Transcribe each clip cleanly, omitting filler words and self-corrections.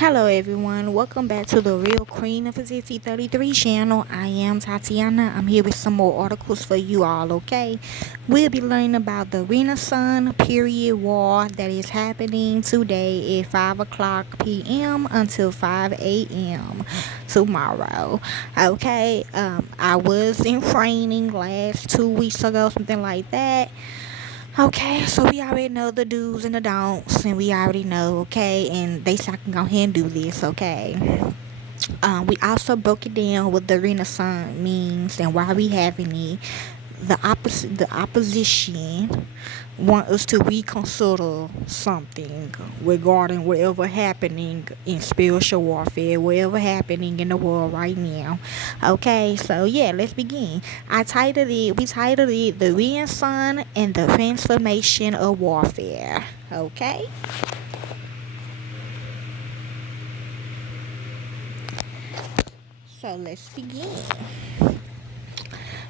Hello everyone, welcome back to the Real Queen of City 33 channel. I am Tatiana. I'm here with some more articles for you all, okay? We'll be learning about the Renaissance period war that is happening today at 5 o'clock p.m. until 5 a.m. tomorrow. Okay, I was in training last 2 weeks ago, something like that. Okay, so we already know the do's and the don'ts, and we already know, okay, and they said I can go ahead and do this, okay. We also broke it down what the Renaissance means and why we having it. The opposition want us to reconsider something regarding whatever happening in spiritual warfare, whatever happening in the world right now. Okay, so yeah, let's begin. We titled it The Renaissance and the Transformation of Warfare. Okay. So let's begin.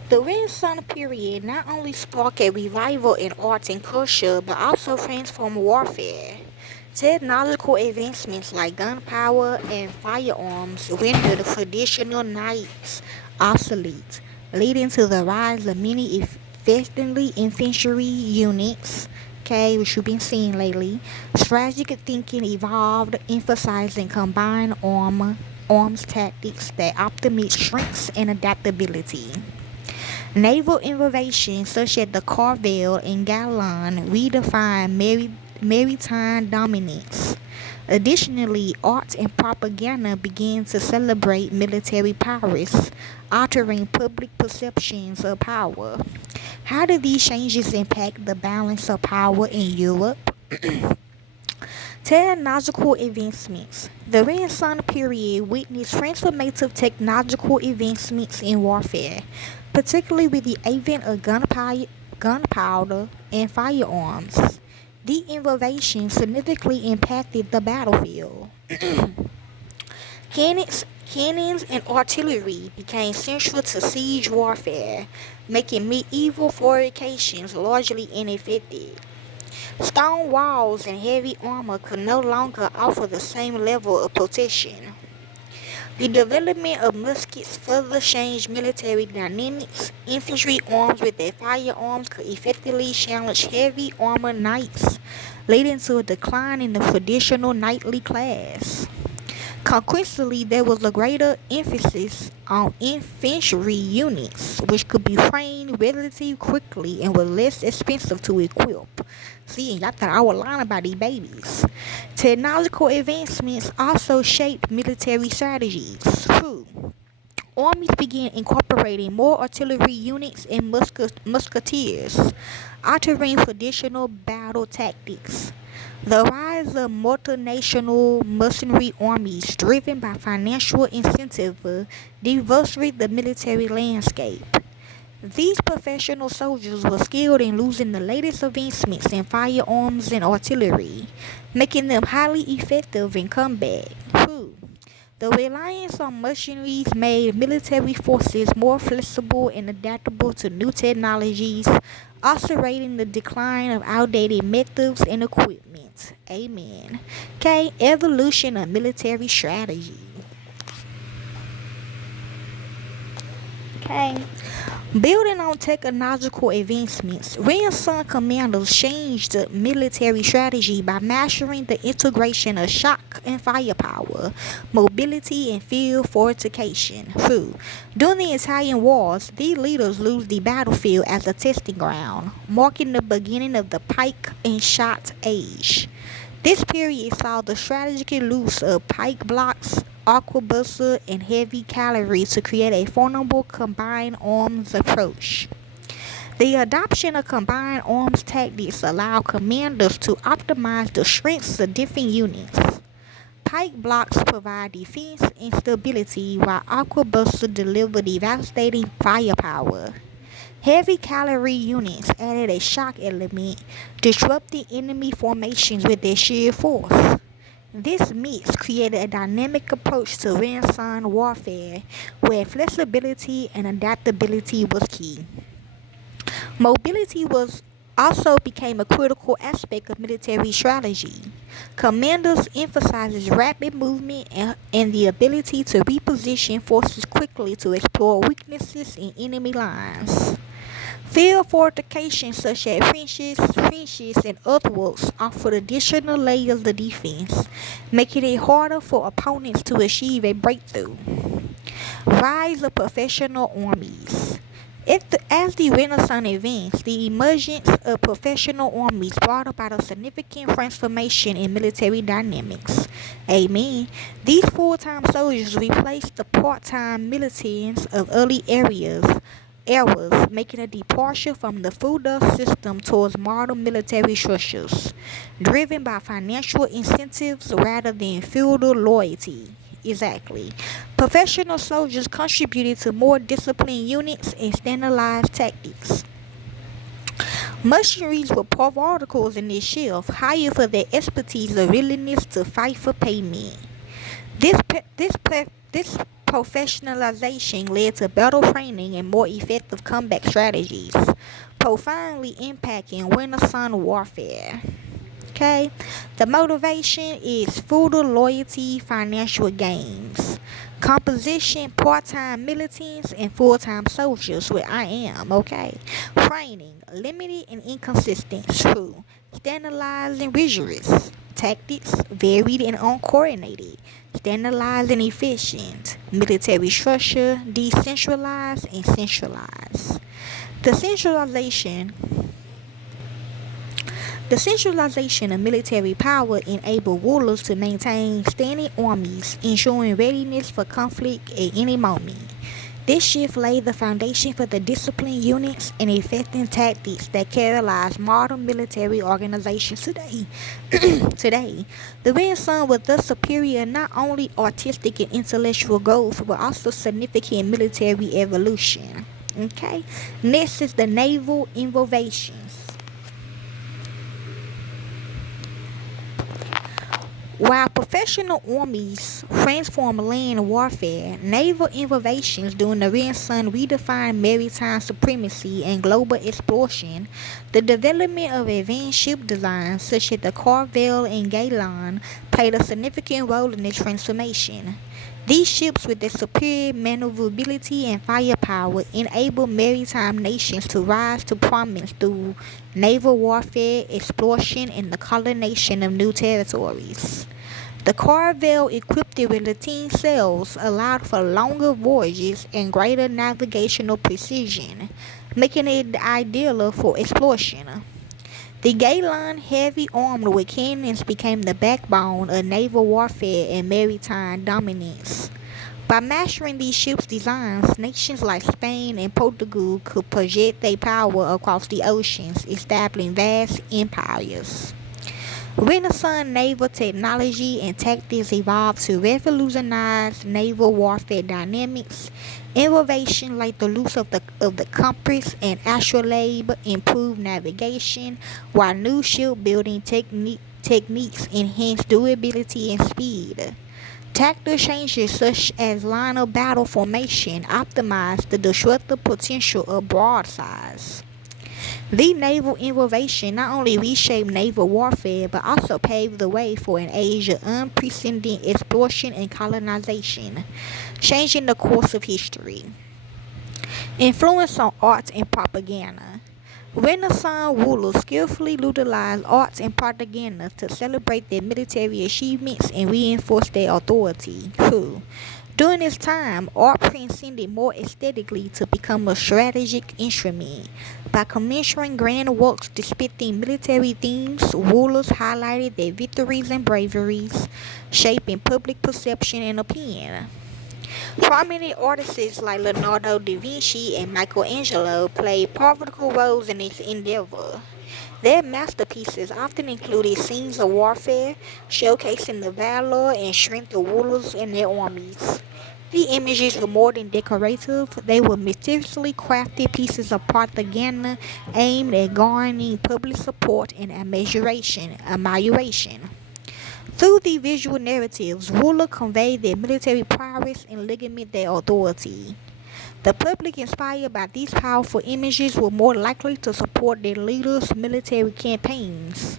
The Renaissance period not only sparked a revival in arts and culture, but also transformed warfare. Technological advancements like gunpowder and firearms rendered traditional knights obsolete, leading to the rise of many effectively infantry units, okay, which you've been seeing lately. Strategic thinking evolved, emphasizing combined arms tactics that optimize strengths and adaptability. Naval innovations such as the Carvel and Gallon redefined maritime dominance. Additionally, art and propaganda began to celebrate military prowess, altering public perceptions of power. How did these changes impact the balance of power in Europe? Technological advancements. The Renaissance period witnessed transformative technological advancements in warfare, particularly with the advent of gunpowder and firearms. The innovation significantly impacted the battlefield. Cannons and artillery became central to siege warfare, making medieval fortifications largely ineffective. Stone walls and heavy armor could no longer offer the same level of protection. The development of muskets further changed military dynamics. Infantry armed with their firearms could effectively challenge heavy armored knights, leading to a decline in the traditional knightly class. Consequently, there was a greater emphasis on infantry units, which could be trained relatively quickly and were less expensive to equip. See, and y'all thought I was lying about these babies. Technological advancements also shaped military strategies. True. Armies began incorporating more artillery units and musketeers, altering traditional battle tactics. The rise of multinational mercenary armies driven by financial incentive diversified the military landscape. These professional soldiers were skilled in using the latest advancements in firearms and artillery, making them highly effective in combat. 2. The reliance on mercenaries made military forces more flexible and adaptable to new technologies, accelerating the decline of outdated methods and equipment. Amen. Okay, evolution of military strategy. Okay. Building on technological advancements, Renaissance commanders changed the military strategy by mastering the integration of shock and firepower, mobility, and field fortification. During the Italian.Wars, these leaders used the battlefield as a testing ground, marking the beginning of the pike and shot age. This period saw the strategic use of pike blocks, arquebuses, and heavy cavalry to create a formidable combined arms approach. The adoption of combined arms tactics allowed commanders to optimize the strengths of different units. Pike blocks provide defense and stability, while arquebuses deliver devastating firepower. Heavy cavalry units added a shock element, disrupting enemy formations with their sheer force. This mix created a dynamic approach to Renaissance warfare, where flexibility and adaptability was key. Mobility was also became a critical aspect of military strategy. Commanders emphasizes rapid movement and the ability to reposition forces quickly to explore weaknesses in enemy lines. Field fortifications such as trenches, and earthworks offered additional layers of defense, making it harder for opponents to achieve a breakthrough. Rise of professional armies. As the Renaissance advanced, the emergence of professional armies brought about a significant transformation in military dynamics. Amen. These full-time soldiers replaced the part-time militants of early eras, making a departure from the feudal system towards modern military structures, driven by financial incentives rather than feudal loyalty. Exactly. Professional soldiers contributed to more disciplined units and standardized tactics. Mercenaries were articles in this shift, hired for their expertise or willingness to fight for payment. This professionalization led to better training and more effective combat strategies, profoundly impacting Renaissance warfare. Okay, the motivation is feudal loyalty, financial gains. Composition, part-time militants and full-time soldiers with I am, okay. Training, limited and inconsistent, true. Standardized and rigorous. Tactics, varied and uncoordinated. Standardized and efficient. Military structure, decentralized and centralized. The centralization of military power enabled rulers to maintain standing armies, ensuring readiness for conflict at any moment. This shift laid the foundation for the disciplined units and effective tactics that characterize modern military organizations today. The Renaissance was thus superior not only artistic and intellectual growth, but also significant military evolution. Okay, next is the naval innovations. While professional armies transformed land warfare, naval innovations during the Renaissance redefined maritime supremacy and global exploration. The development of advanced ship designs such as the Carvel and Galeon played a significant role in this transformation. These ships, with their superior maneuverability and firepower, enabled maritime nations to rise to prominence through naval warfare, exploration, and the colonization of new territories. The Carvel, equipped with lateen sails, allowed for longer voyages and greater navigational precision, making it ideal for exploration. The Galeon, heavy armed with cannons, became the backbone of naval warfare and maritime dominance. By mastering these ships' designs, nations like Spain and Portugal could project their power across the oceans, establishing vast empires. Renaissance naval technology and tactics evolved to revolutionize naval warfare dynamics. Innovation like the use of the compass and astrolabe improved navigation, while new shipbuilding techniques enhanced durability and speed. Tactical changes such as line of battle formation optimized the destructive potential of broadsides. The naval innovation not only reshaped naval warfare but also paved the way for an age of unprecedented exploration and colonization, changing the course of history. Influence on arts and propaganda. Renaissance rulers skillfully utilized arts and propaganda to celebrate their military achievements and reinforce their authority. 2. During this time, art transcended more aesthetically to become a strategic instrument. By commissioning grand works depicting military themes, rulers highlighted their victories and braveries, shaping public perception and opinion. Prominent artists like Leonardo da Vinci and Michelangelo played pivotal roles in this endeavor. Their masterpieces often included scenes of warfare, showcasing the valor and strength of rulers and their armies. The images were more than decorative, they were meticulously crafted pieces of propaganda aimed at garnering public support and admiration. Through the visual narratives, rulers conveyed their military prowess and legitimate their authority. The public inspired by these powerful images were more likely to support their leaders' military campaigns.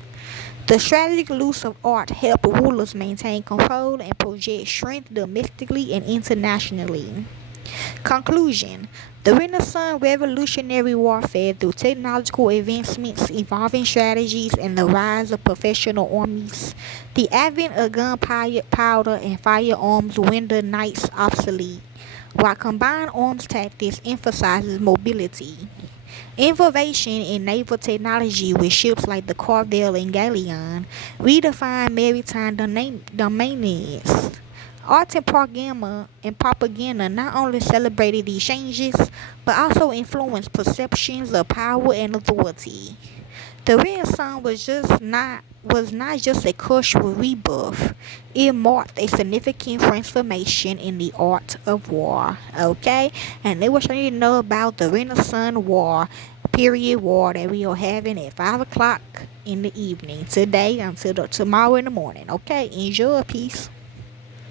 The strategic use of art helped rulers maintain control and project strength domestically and internationally. Conclusion: the Renaissance revolutionary warfare through technological advancements, evolving strategies, and the rise of professional armies. The advent of gunpowder and firearms rendered knights obsolete, while combined arms tactics emphasizes mobility. Innovation in naval technology with ships like the Carvel and Galleon redefined maritime domains. Art and propaganda not only celebrated these changes, but also influenced perceptions of power and authority. The Renaissance was not just a cultural rebirth; it marked a significant transformation in the art of war. Okay, and they were trying to know about the Renaissance War, period war that we are having at 5 o'clock in the evening today until tomorrow in the morning. Okay, enjoy, peace.